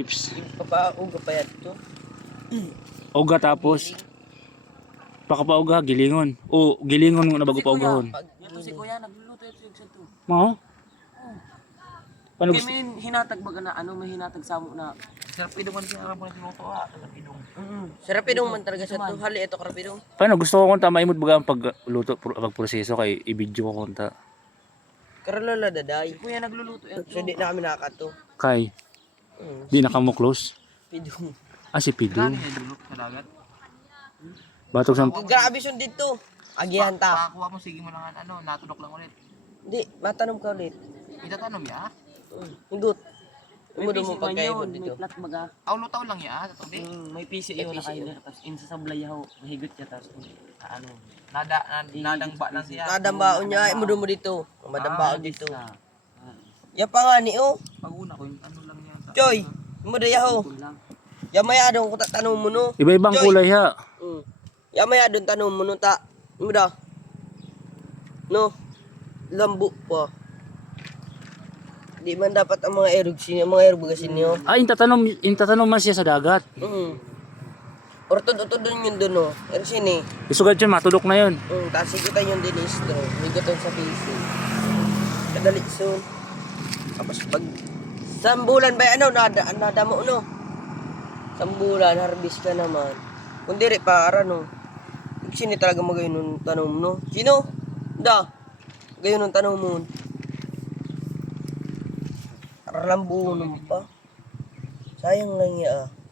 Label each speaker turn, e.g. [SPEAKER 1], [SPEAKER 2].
[SPEAKER 1] Ips.
[SPEAKER 2] Papauga pa yan ito.
[SPEAKER 1] Uga tapos. Pakapauga, gilingon. O, gilingon mo na bago paugahon.
[SPEAKER 3] Ito si Kuya, nagluluto ito yung santo.
[SPEAKER 1] Mao? Paano
[SPEAKER 3] Kaya
[SPEAKER 1] gusto?
[SPEAKER 3] may hinatag baga na, may hinatag sa mo na. Sarapidong man siya, mo na tinuto sarapidong.
[SPEAKER 2] Sarapidong man talaga sa ito. Hali ito karapidong.
[SPEAKER 1] Paano gusto ko kunta maimod baga ang pagluto, pagproseso kay i-video ko kunta.
[SPEAKER 2] Karalala daday.
[SPEAKER 3] Kuya nagluluto ito.
[SPEAKER 2] So di na kami nakakato.
[SPEAKER 1] Kay, di na ka mo close.
[SPEAKER 2] Pidong.
[SPEAKER 1] Ah, si Pido.
[SPEAKER 3] May dulok sa dagat.
[SPEAKER 1] Batok sa...
[SPEAKER 2] Grabe sun dito. Agihan ta.
[SPEAKER 3] Pakakuha mo, sige mo lang natulok lang ulit.
[SPEAKER 2] Hindi, matanong ka ulit.
[SPEAKER 3] Itatanong ya?
[SPEAKER 2] Hinggot.
[SPEAKER 3] May
[SPEAKER 2] Umudo
[SPEAKER 3] PC
[SPEAKER 2] mo
[SPEAKER 3] man
[SPEAKER 2] pagkaibon
[SPEAKER 3] yun, may
[SPEAKER 2] dito.
[SPEAKER 3] plat baga. Lutaw lang ya, sa tubig. May PC yun nakahilir, tapos insa sa blayaw, mahigot siya, tapos nadangba lang siya.
[SPEAKER 2] Nadambaon niya, umudo mo dito. Madambaon dito. Ya pa nga ni oh.
[SPEAKER 3] Pag-una ko, yung lang yan.
[SPEAKER 2] Choy, umudo yaho. Yamaya doon ko tatanong mo no.
[SPEAKER 1] Iba-ibang
[SPEAKER 2] Joy.
[SPEAKER 1] kulay ha.
[SPEAKER 2] Yamaya doon tanong mo no ta. Umuda. No. Lambu pa. Di man dapat ang mga erugsin, ang mga erugasin niyo.
[SPEAKER 1] Ah, intatanong man siya sa dagat.
[SPEAKER 2] Ortod-utod doon yun doon no. Erugsin eh.
[SPEAKER 1] Isugad siya, matulok na yun.
[SPEAKER 2] Tapos higutan yung dinistro. Higutan sa PC. Kadali soon. Tapos pag sambulan ba ano, nadamo no. Sambulan, harvest ka naman. Kung diri para no. Sino talaga magayon nung tanong mo no? Sino? Da. Gayon nung tanong mo. Aralambuno pa. Sayang lang ya ah.